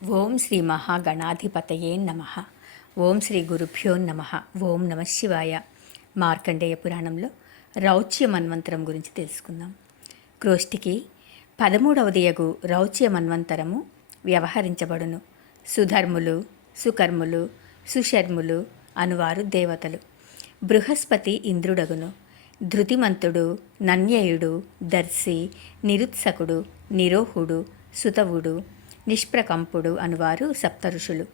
ఓం శ్రీ మహాగణాధిపతయే నమ. ఓం శ్రీ గురుభ్యో నమ. ఓం నమ శివాయ. మార్కండేయ పురాణంలో రౌచ్య మన్వంతరం గురించి తెలుసుకుందాం. క్రోష్టికి 13వదియగు రౌచ్య మన్వంతరము వ్యవహరించబడును. సుధర్ములు, సుకర్ములు, సుశర్ములు అనువారు దేవతలు. బృహస్పతి ఇంద్రుడగును. ధృతిమంతుడు, నన్యయుడు, దర్శి, నిరుత్సకుడు, నిరోహుడు, సుతవుడు, నిష్ప్రకంపుడు అనువారు సప్తఋషులు.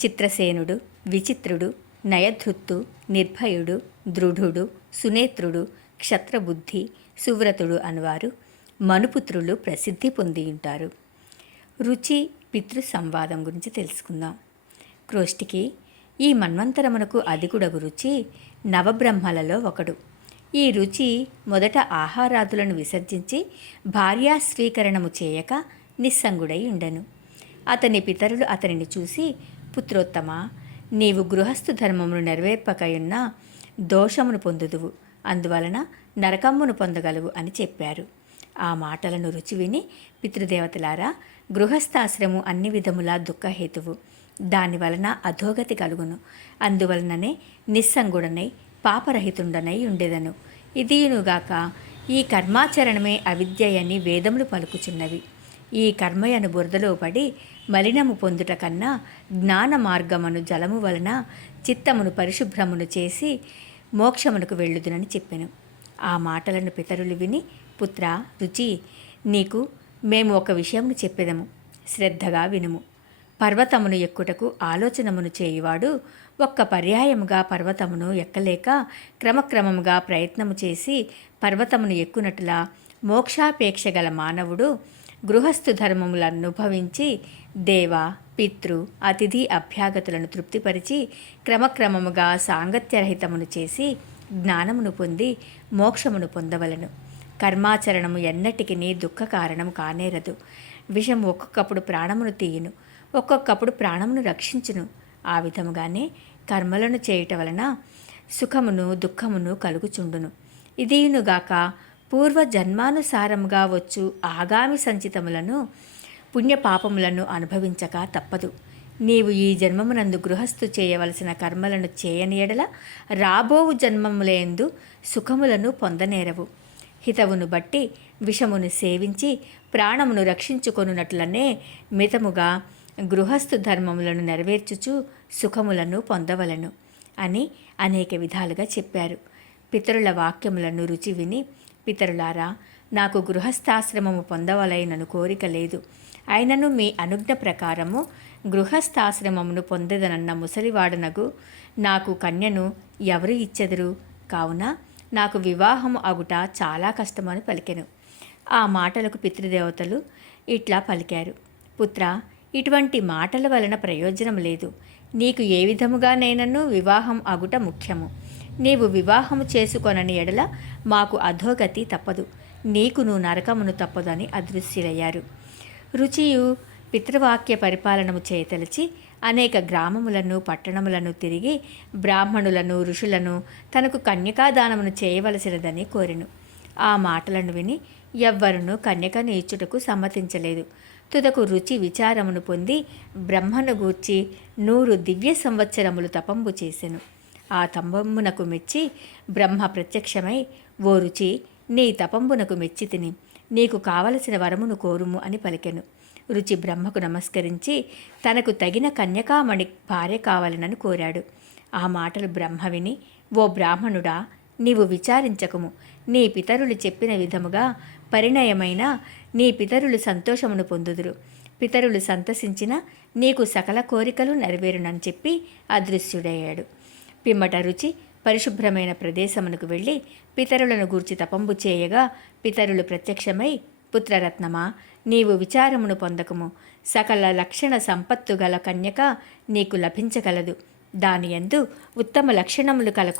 చిత్రసేనుడు, విచిత్రుడు, నయధృత్తు, నిర్భయుడు, దృఢుడు, సునేత్రుడు, క్షత్రబుద్ధి, సువ్రతుడు అనువారు మనుపుత్రులు ప్రసిద్ధి పొందియుంటారు. రుచి పితృ సంవాదం గురించి తెలుసుకుందాం. క్రోష్టికి ఈ మన్వంతరమునకు అధికుడగు రుచి నవబ్రహ్మలలో ఒకడు. ఈ రుచి మొదట ఆహారాదులను విసర్జించి భార్యా స్వీకరణము చేయక నిస్సంగుడై ఉండెను. అతని పితరులు అతనిని చూసి, పుత్రోత్తమ, నీవు గృహస్థు ధర్మమును నెరవేర్పకయున్న దోషమును పొందుదువు, అందువలన నరకమ్మును పొందగలవు అని చెప్పారు. ఆ మాటలను రుచి విని, పితృదేవతలారా, గృహస్థాశ్రము అన్ని విధములా దుఃఖహేతువు, దానివలన అధోగతి కలుగును, అందువలననే నిస్సంగుడనై పాపరహితుండనై ఉండెదను. ఇదియునుగాక ఈ కర్మాచరణమే అవిద్యయని వేదములు పలుకుచున్నవి. ఈ కర్మయను బురదలో పడి మలినము పొందుట కన్నా జ్ఞాన మార్గమును జలము వలన చిత్తమును పరిశుభ్రమును చేసి మోక్షమునకు వెళ్ళుదునని చెప్పెను. ఆ మాటలను పితరులు విని, పుత్ర రుచి, నీకు మేము ఒక విషయమును చెప్పెదము, శ్రద్ధగా వినుము. పర్వతమును ఎక్కుటకు ఆలోచనమును చేయువాడు ఒక్క పర్యాయముగా పర్వతమును ఎక్కలేక క్రమక్రమముగా ప్రయత్నము చేసి పర్వతమును ఎక్కునట్లా మోక్షాపేక్ష గల మానవుడు గృహస్థు ధర్మములను అనుభవించి దేవ, పితృ, అతిథి అభ్యాగతులను తృప్తిపరిచి క్రమక్రమముగా సాంగత్యరహితమును చేసి జ్ఞానమును పొంది మోక్షమును పొందవలను. కర్మాచరణము ఎన్నటికి దుఃఖ కారణము కానేరదు. విషం ఒక్కొక్కప్పుడు ప్రాణమును తీయును, ఒక్కొక్కప్పుడు ప్రాణమును రక్షించును. ఆ విధముగానే కర్మలను చేయుట వలన సుఖమును దుఃఖమును కలుగుచుండును. ఇదియునుగాక పూర్వ జన్మానుసారముగా వచ్చు ఆగామి సంచితములను పుణ్యపాపములను అనుభవించక తప్పదు. నీవు ఈ జన్మమునందు గృహస్థు చేయవలసిన కర్మలను చేయని ఎడల రాబోవు జన్మములందు సుఖములను పొందనేరవు. హితవును బట్టి విషమును సేవించి ప్రాణమును రక్షించుకొనున్నట్లనే మితముగా గృహస్థు ధర్మములను నెరవేర్చుచు సుఖములను పొందవలను అని అనేక విధాలుగా చెప్పారు. పితరుల వాక్యములను రుచి విని, పితరులారా, నాకు గృహస్థాశ్రమము పొందవలైనను కోరిక లేదు, అయినను మీ అనుజ్ఞ ప్రకారము గృహస్థాశ్రమమును పొందదనన్న ముసలివాడనగు నాకు కన్యను ఎవరు ఇచ్చెదరు, కావున నాకు వివాహము అగుట చాలా కష్టమని పలికెను. ఆ మాటలకు పితృదేవతలు ఇట్లా పలికారు, పుత్ర, ఇటువంటి మాటల వలన ప్రయోజనం లేదు. నీకు ఏ విధముగానైనను వివాహం అగుట ముఖ్యము. నీవు వివాహము చేసుకొనని ఎడల మాకు అధోగతి తప్పదు, నీకును నరకమును తప్పదు అని అదృశ్యులయ్యారు. రుచియు పితృవాక్య పరిపాలనము చేయతలచి అనేక గ్రామములను పట్టణములను తిరిగి బ్రాహ్మణులను ఋషులను తనకు కన్యకాదానమును చేయవలసినదని కోరెను. ఆ మాటలను విని ఎవ్వరును కన్యకను ఇచ్చుటకు సమ్మతించలేదు. తుదకు రుచి విచారమును పొంది బ్రహ్మను గూర్చి 100 దివ్య సంవత్సరములు తపంబు చేసెను. ఆ తపంబునకు మెచ్చి బ్రహ్మ ప్రత్యక్షమై, ఓ రుచి, నీ తపంబునకు మెచ్చి తిని నీకు కావలసిన వరమును కోరుము అని పలికెను. రుచి బ్రహ్మకు నమస్కరించి తనకు తగిన కన్యకామణి భార్య కావాలనని కోరాడు. ఆ మాటలు బ్రహ్మ విని, ఓ బ్రాహ్మణుడా, నీవు విచారించకము. నీ పితరులు చెప్పిన విధముగా పరిణయమైన నీ పితరులు సంతోషమును పొందుదురు. పితరులు సంతసించిన నీకు సకల కోరికలు నెరవేరునని చెప్పి అదృశ్యుడయ్యాడు. పిమ్మట రుచి పరిశుభ్రమైన ప్రదేశమునకు వెళ్ళి పితరులను గూర్చి తపంబు చేయగా పితరులు ప్రత్యక్షమై, పుత్రరత్నమా, నీవు విచారమును పొందకము. సకల లక్షణ సంపత్తు గల కన్యక నీకు లభించగలదు. దాని యందు ఉత్తమ లక్షణములు కల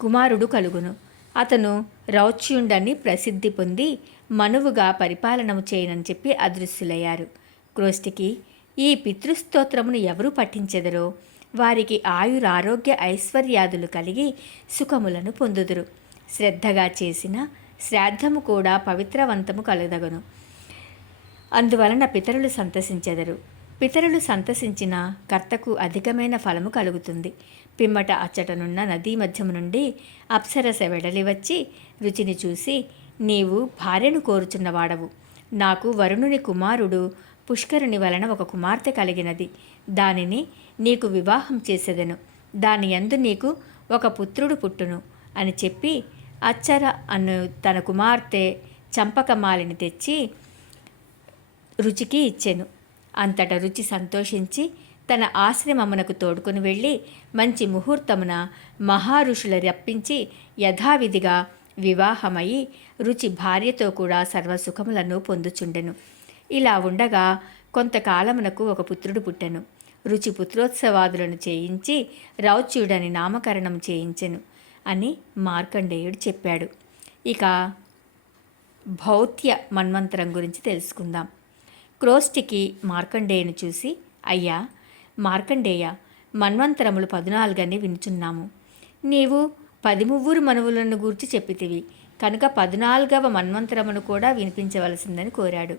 కుమారుడు కలుగును. అతను రౌచ్యుండని ప్రసిద్ధి పొంది మనువుగా పరిపాలనము చేయనని చెప్పి అదృశ్యులయ్యారు. క్రోష్టికి ఈ పితృస్తోత్రమును ఎవరు పఠించెదరో వారికి ఆయురారోగ్య ఐశ్వర్యాదులు కలిగి సుఖములను పొందుదురు. శ్రద్ధగా చేసిన శ్రాద్ధము కూడా పవిత్రవంతము కలదగను. అందువలన పితరులు సంతసించెదరు. పితరులు సంతసించిన కర్తకు అధికమైన ఫలము కలుగుతుంది. పిమ్మట అచ్చటనున్న నదీ మధ్యము నుండి అప్సరస వెడలి వచ్చి రుచిని చూసి, నీవు భార్యను కోరుచున్నవాడవు. నాకు వరుణుని కుమారుడు పుష్కరుని వలన ఒక కుమార్తె కలిగినది. దానిని నీకు వివాహం చేసేదను. దాని యందు నీకు ఒక పుత్రుడు పుట్టును అని చెప్పి అచ్చర అను తన కుమార్తె చంపకమాలిని తెచ్చి రుచికి ఇచ్చెను. అంతటా రుచి సంతోషించి తన ఆశ్రమమునకు తోడుకొని వెళ్ళి మంచి ముహూర్తమున మహారుషుల రప్పించి యథావిధిగా వివాహమై రుచి భార్యతో కూడా సర్వసుఖములను పొందుచుండెను. ఇలా ఉండగా కొంతకాలమునకు ఒక పుత్రుడు పుట్టెను. రుచి పుత్రోత్సవాదులను చేయించి రౌచ్యుడని నామకరణం చేయించెను అని మార్కండేయుడు చెప్పాడు. ఇక భౌత్య మన్వంతరం గురించి తెలుసుకుందాం. క్రోష్టికి మార్కండేయుని చూసి, అయ్యా మార్కండేయ, మన్వంతరములు 14 అని వినుచున్నాము. నీవు 13 మనువులను గూర్చి చెప్పితివి కనుక 14వ మన్వంతరమును కూడా వినిపించవలసిందని కోరాడు.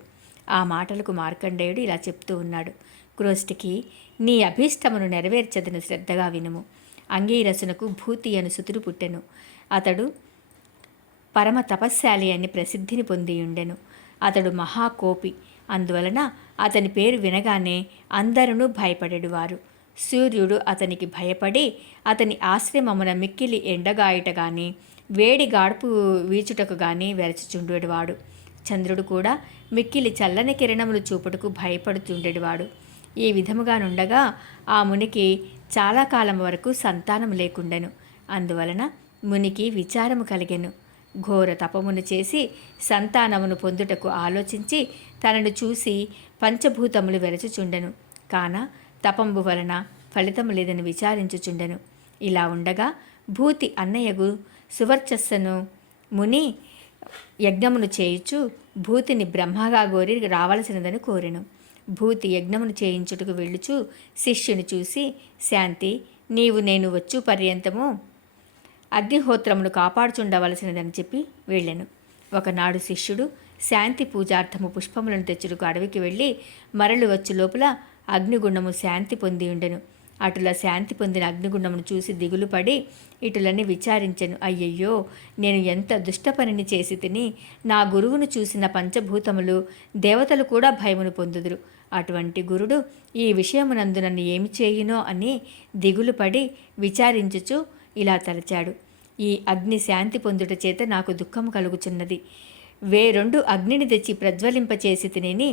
ఆ మాటలకు మార్కండేయుడు ఇలా చెప్తూ ఉన్నాడు. క్రోష్టికి, నీ అభీష్టమును నెరవేర్చదను, శ్రద్ధగా వినుము. అంగీరసునకు భూతి అను సుతుడు పుట్టెను. అతడు పరమ తపస్శాలి అని ప్రసిద్ధిని పొందియుండెను. అతడు మహాకోపి. అందువలన అతని పేరు వినగానే అందరూ భయపడేవారు. సూర్యుడు అతనికి భయపడి అతని ఆశ్రమమున మిక్కిలి ఎండగాయట గాని వేడి గాడుపు వీచుటకు గాని వెరచుచుండేవాడు. చంద్రుడు కూడా మిక్కిలి చల్లని కిరణములు చూపుటకు భయపడుతుండేవాడు. ఈ విధముగా నుండగా ఆ మునికి చాలా కాలం వరకు సంతానం లేకుండెను. అందువలన మునికి విచారము కలిగెను. ఘోర తపమును చేసి సంతానమును పొందుటకు ఆలోచించి తనను చూసి పంచభూతములు వెరచుచుండెను. కాన తపంబు వలన ఫలితము లేదని విచారించుచుండెను. ఇలా ఉండగా భూతి అన్నయ్యగు సువర్చస్సును ముని యజ్ఞమును చేయుచు భూతిని బ్రహ్మగా గోరి రావలసినదని కోరెను. భూతి యజ్ఞమును చేయించుటకు వెళ్ళుచు శిష్యుని చూసి, శాంతి, నీవు నేను వచ్చు పర్యంతము అగ్నిహోత్రమును కాపాడుచుండవలసినదని చెప్పి వెళ్ళెను. ఒకనాడు శిష్యుడు శాంతి పూజార్థము పుష్పములను తెచ్చుటకు అడవికి వెళ్ళి మరలు వచ్చు లోపల అగ్నిగుండము శాంతి పొంది ఉండెను. అటులా శాంతి పొందిన అగ్నిగుండమును చూసి దిగులు పడి ఇటులని విచారించెను. అయ్యయ్యో, నేను ఎంత దుష్టపనిని చేసి తిని నా గురువును చూసిన పంచభూతములు దేవతలు కూడా భయమును పొందుదురు. అటువంటి గురుడు ఈ విషయమునందు నన్ను ఏమి చేయునో అని దిగులు పడి విచారించుచు ఇలా తలచాడు. ఈ అగ్ని శాంతి పొందుట చేత నాకు దుఃఖము కలుగుచున్నది. వేరొండు అగ్నిని తెచ్చి ప్రజ్వలింపచేసి తినేని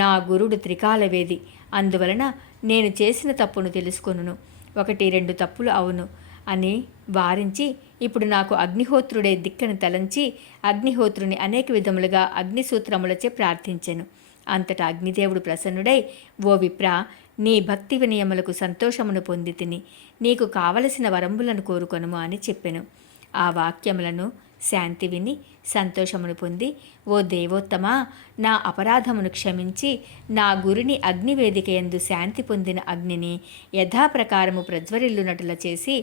నా గురుడు త్రికాలవేది. అందువలన నేను చేసిన తప్పును తెలుసుకొనును. 1-2 తప్పులు అవును అని వారించి ఇప్పుడు నాకు అగ్నిహోత్రుడే దిక్కని తలంచి అగ్నిహోత్రుని అనేక విధములుగా అగ్నిసూత్రములచే ప్రార్థించెను. అంతటా అగ్నిదేవుడు ప్రసన్నుడై, ఓ విప్ర, నీ భక్తి వినయములకు సంతోషమును పొంది తిని నీకు కావలసిన వరంబులను కోరుకొనుము అని చెప్పెను. ఆ వాక్యములను శాంతి విని సంతోషమును పొంది, ఓ దేవోత్తమా, నా అపరాధమును క్షమించి నా గురిని అగ్నివేదిక యందు శాంతి పొందిన అగ్నిని యథాప్రకారము ప్రజ్వరిల్లునటుల చేసి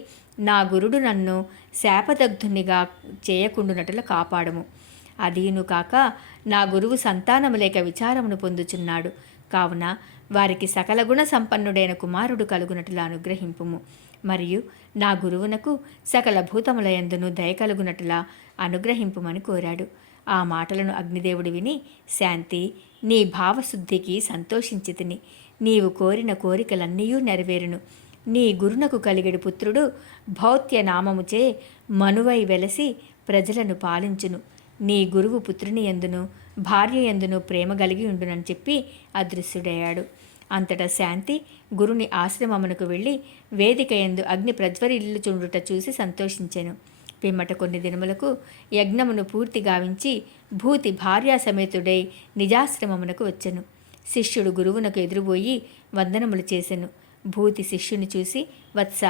నా గురుడు నన్ను శాపదగ్ధునిగా చేయకుండునటుల కాపాడము. అదీను కాక నా గురువు సంతానము లేక విచారమును పొందుచున్నాడు. కావున వారికి సకల గుణ సంపన్నుడైన కుమారుడు కలుగునటులా అనుగ్రహింపుము. మరియు నా గురువునకు సకల భూతములయందును దయ కలుగునటులా అనుగ్రహింపుమని కోరాడు. ఆ మాటలను అగ్నిదేవుడు విని, శాంతి, నీ భావశుద్ధికి సంతోషించి తిని నీవు కోరిన కోరికలన్నీయూ నెరవేరును. నీ గురునకు కలిగెడు పుత్రుడు భౌత్య నామముచే మనువై వెలసి ప్రజలను పాలించును. నీ గురువు పుత్రుని యందును భార్య యందును ప్రేమ కలిగి ఉండునని చెప్పి అదృశ్యుడయ్యాడు. అంతటా శాంతి గురుని ఆశ్రమమునకు వెళ్ళి వేదిక యందు అగ్ని ప్రజ్వరిల్లుచుండుట చూసి సంతోషించెను. పిమ్మట కొన్ని దినములకు యజ్ఞమును పూర్తి గావించి భూతి భార్యా సమేతుడై నిజాశ్రమమునకు వచ్చెను. శిష్యుడు గురువునకు ఎదురుబోయి వందనములు చేసెను. భూతి శిష్యుని చూసి, వత్స,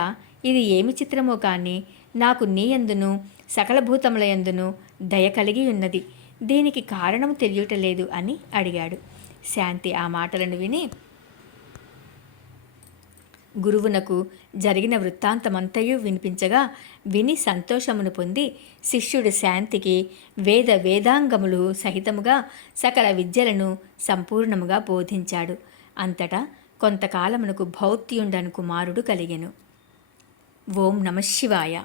ఇది ఏమి చిత్రమో కానీ నాకు నీయందును సకల భూతములయందును దయ కలిగి ఉన్నది. దీనికి కారణం తెలియటలేదు అని అడిగాడు. శాంతి ఆ మాటలను విని గురువునకు జరిగిన వృత్తాంతమంతయు వినిపించగా విని సంతోషమును పొంది శిష్యుడు శాంతికి వేదాంగములు సహితముగా సకల విద్యలను సంపూర్ణముగా బోధించాడు. అంతటా కొంతకాలమునకు భౌత్యుండను కుమారుడు కలిగెను. ఓం నమః శివాయ.